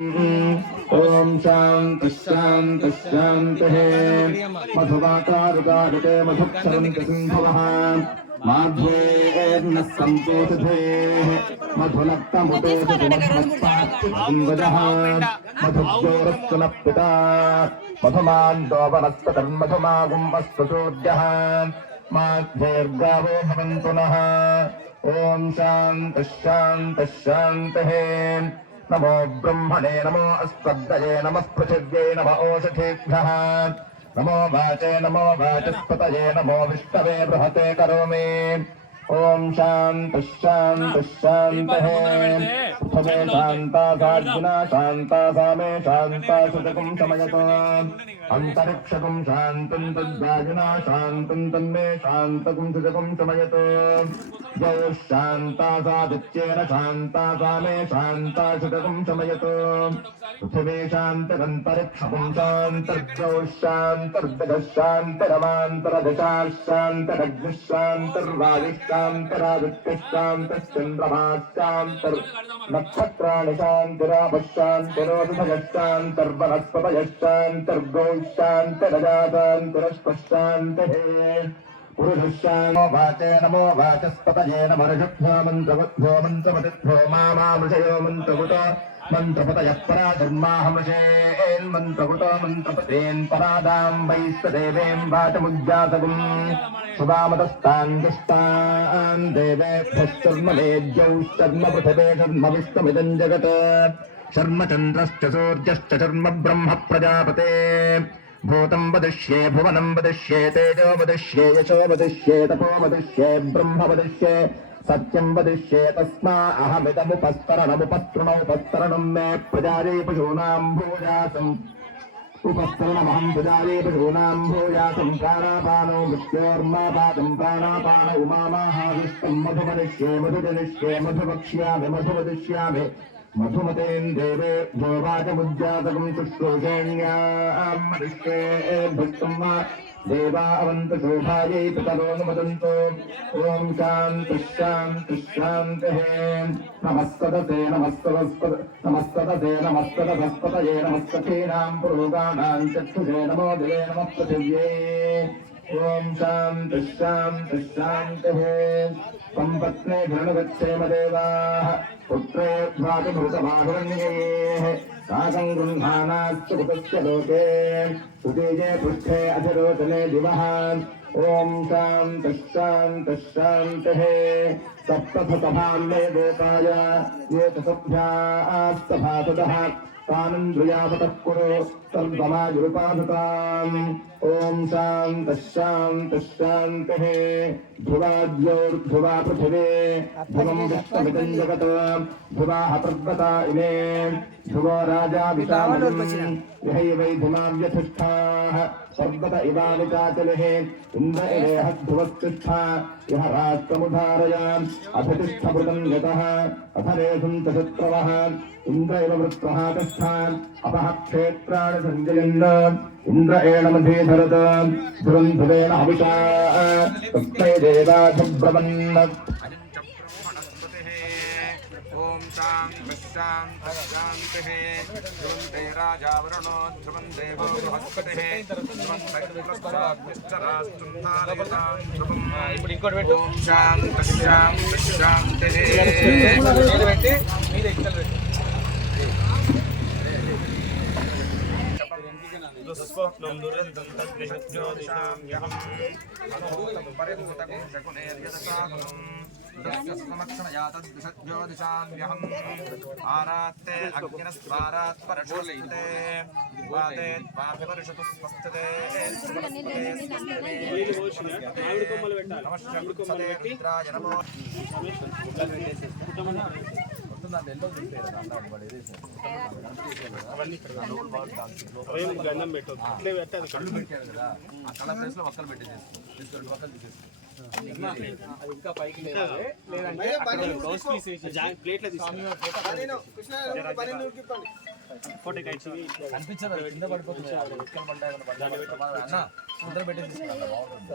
ओम शांति शांति शांति हे। मधुवाकारुदारुते मधुक्षरन्ति सिंहवः माध्वेर्न सन्तोषधेः मधुमान मधुक्षोरस्तुलपिता मधुमान्तो वनस्पतिर्मधुमागुम्बस्वसूर्यः माध्वेर्गावो भवन्तु ओम शांति शांति शांति शान्तिः नमो ब्रह्मणे नमो अस्मद्दये नमः पृथिव्यै नम ओषधीभ्यः नमो वाचे नमो वाचस्पतये नमो विष्णवे बृहते करोमि ॐ शान्तिः शान्तिः शान्तिः शांता शान्ता शांता शान्ता सामे शांता सुतकुम् समयतो अन्तरिक्षकुम् शान्तम् तद्वाजुना शान्तम् तन्मे शान्तकुम् सुतकुम् समयतो यौ शांता सादित्येन शांता सामे शान्ता सुतकुम् समयतो पृथिवी शान्तरन्तरिक्षकुम् शान्तर्जौ शान्तर्दगः शान्तरमान्तरदशाः शान्तरग्निः शान्तर्वादिः शान्तरादित्यः शान्तश्चन्द्रमाः नक्षत्राणि शान्तिरापः शान्तिरोषधयः शान्तर्वनस्पतयः शान्तिर्गौ शान्तिरजा शान्तिरश्वः शान्तिः पुरुषशानो वाचे नमो वाचस्पतये नमर्षभ्यो मन्त्रबुद्धो मन्त्रपतिभ्यो मामामृषयो मन्त्रबुतो मन्त्रपतयः पराधर्माहमृषेन्मन्त्रबुतो मन्त्रपतेन् परादां वैश्वदेवें वाचमुज्जातकुम् सुवामतस्तान् देवेभ्यः शर्मलेज्यौ शर्म पृथिवे शर्म विश्वमिदम् जगत् शर्म चन्द्रश्च सूर्यश्च शर्म ब्रह्म प्रजापते భూతం వదిష్యే భువనం వదిష్యే తేజో వదిష్యే యశో వదిష్యే తపో వదిష్యే బ్రహ్మ వదిష్యే సత్యం వదిష్యే తస్మా అహమిదముపస్తరణముపస్తృణముపస్తరణం మే ప్రజారే పశూనాం భూజాతం. ఉపస్తరణమహం ప్రజారే పశూనాం భూజాతం ప్రాణాపానో మృత్యోర్మాపాతం ప్రాణాపాన ఉమామాహావిష్టం మధువదిష్యే మధుజలిష్యే మధువక్ష్యామి మధువదిష్యామి. మధుమతేం దేవేభ్యో వాచముద్యాతకం శుశ్రూషేణ్యాష్టం వా దేవావంతు శోభాయై తరోనుమదంతో ఓం శాంతి శాంతి శాంతి నమస్తదే నమస్తవస్పద నమస్తదే నమస్తదస్పతయే నమస్తీనాం పురోగాణాం చక్షుషే నమో దే నమస్తృథివ్యే ओम शांति शांति शांति तम पत्ने घृणवच्चेम देवाः पुत्रोद्भाति भृतभागवन्ये साकं गृह्णानास्तु कुतस्य लोके। सुतेजे पृष्ठे अतिरोचने दिवः। ॐ शान्तिः शान्तिः शान्तिः सप्तसभां मे देताय ये च सभ्याः सभासदः तानन्द्रियावतः कुरु। तद्वमाजुपासताम् ॐ शान्तश्शान्तश्शान्तिः ध्रुवाद्योर्ध्रुवा पृथिवे। ध्रुवम् विश्वमिदम् जगत्। ध्रुवा अपर्वता इमे। ध्रुवो राजा विशालम्। यहैवै धिमाव्यथिष्ठाः ध्रुवस्तिष्ठा यः राष्ट्रमुधारय अभितिष्ठभृतम् यतः। अथरेषुम् चतुत्रवः इन्द्र इव वृत्रः तिष्ठा अपः क्षेत्राणि सञ्जयन् इन्द्र एणमधीधरत सुरन्धुवेन हविषा तस्मै देवाभब्रवन् ॐ सां पश्चां पश्चान्तिः ध्रुवन्ते राजावरुणो ध्रुवन् देवो बृहस्पतिः ध्रुवन् भक्तिप्रस्ताभ्यश्चरास्तुन्तालयतां ध्रुवम् ॐ शां पश्चां पश्चान्तिः स्वप्नं दुरन्तं तद्विषज्योतिषां यहम् तस्यस्तमक्षणया तद्विषज्योतिषाम्यहम् आरात्ते अग्निरस्वारात्परशुलयिते वादे त्वाभिवर्षतु स्वस्तिते नमश्च नमो దాంట్లో ఎల్లో చూపేది గండం పెట్టదు అట్లే పెట్టి అది కళ్ళు పెట్టారు కదా ఆ కళ్ళ ప్లేస్లో ఒక్కలు పెట్టేసేసి తీసుకొని ఒక్కలు తీసేసి ఇంకా పైకి లేదంటే ప్లేట్లో తీసుకోండి ఫోటో కనిపించదు కింద పడిపోతుంది అన్న ముందర పెట్టేసి బాగుంటుంది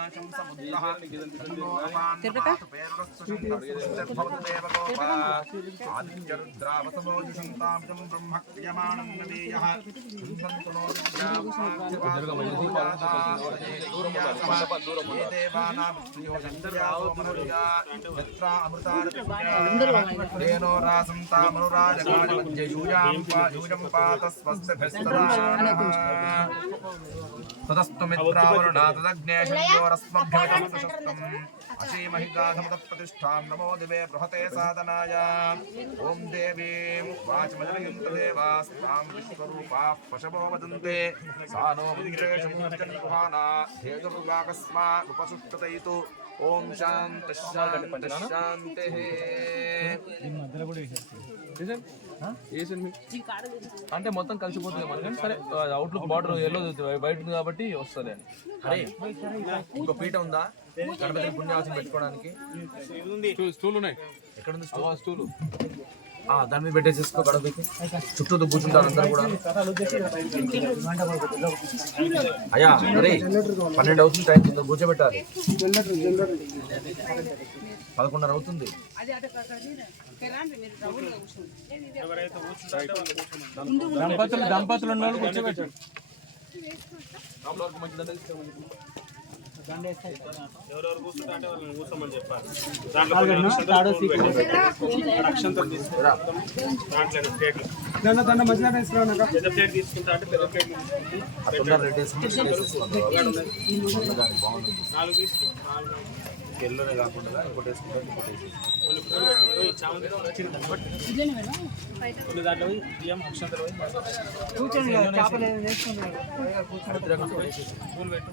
అది ఒక్కలు పడ్డాయి ఏమైనా పడ్డాయి. అన్న ముందర పెట్టేసి తీసుకురా, బాగుంటుంది భిరస్తు దేనో రాసం తామనురాజగాజమధ్యయూయాం యూయం పాత స్వస్తిభిస్తదా ततस्तु नमो दिवे बृहते साधनाय। ॐ देवीं वाचमजनयन्तदेवास्तां विश्वरूपाः पशवो वदन्ते। सा नो मन्त्रेषमुच्चन्वाना धेनुर्वाकस्मा उपसुष्टतयितु ॐ शान्तः అంటే మొత్తం కలిసిపోతుంది మనకి సరే అవుట్లుక్ బార్డర్ ఎల్లో వైట్ ఉంది కాబట్టి వస్తుంది అని. అరే ఇంకో పీట ఉందా? గణపతి పుణ్యాసం పెట్టుకోవడానికి. స్టూల్ ఉన్నాయి ఎక్కడ ఉంది ఆ స్టూలు. దాని మీద పెట్టేసేసుకో గణపతికి చుట్టూ కూర్చుంటారు అందరు కూడా. అయ్యా అరే పన్నెండు అవుతుంది టైం కింద కూర్చోబెట్టాలి. పదకొండున్నర అవుతుంది. దంపతులు దంపతులు ఉన్న వాళ్ళు కూర్చోబెట్టారు ఎవరెవరు కూర్చుంటే అంటే వాళ్ళని కూర్చోమని చెప్పాలి దాంట్లో పూలు పెట్టాలి. అక్షంతలు తీసుకుంటా దాంట్లో ప్లేట్లు పెద్ద ప్లేట్ తీసుకుంటా అంటే పెద్ద ప్లేట్ ఆ తొందర రెడ్డి వేసుకుంటే వేసేసుకోండి. దానికి బాగుంది నాలుగు తీసుకు నాలుగు ఎల్లోనే కాకుండా ఇంకోటి వేసుకుంటే ఇంకోటి వేసేసుకోండి. కొన్ని పూలు పెట్టుకో. ఈ చామంతి వచ్చింది కాబట్టి కొన్ని దాంట్లో పోయి బియ్యం అక్షంతలు పోయి పూలు పెట్టు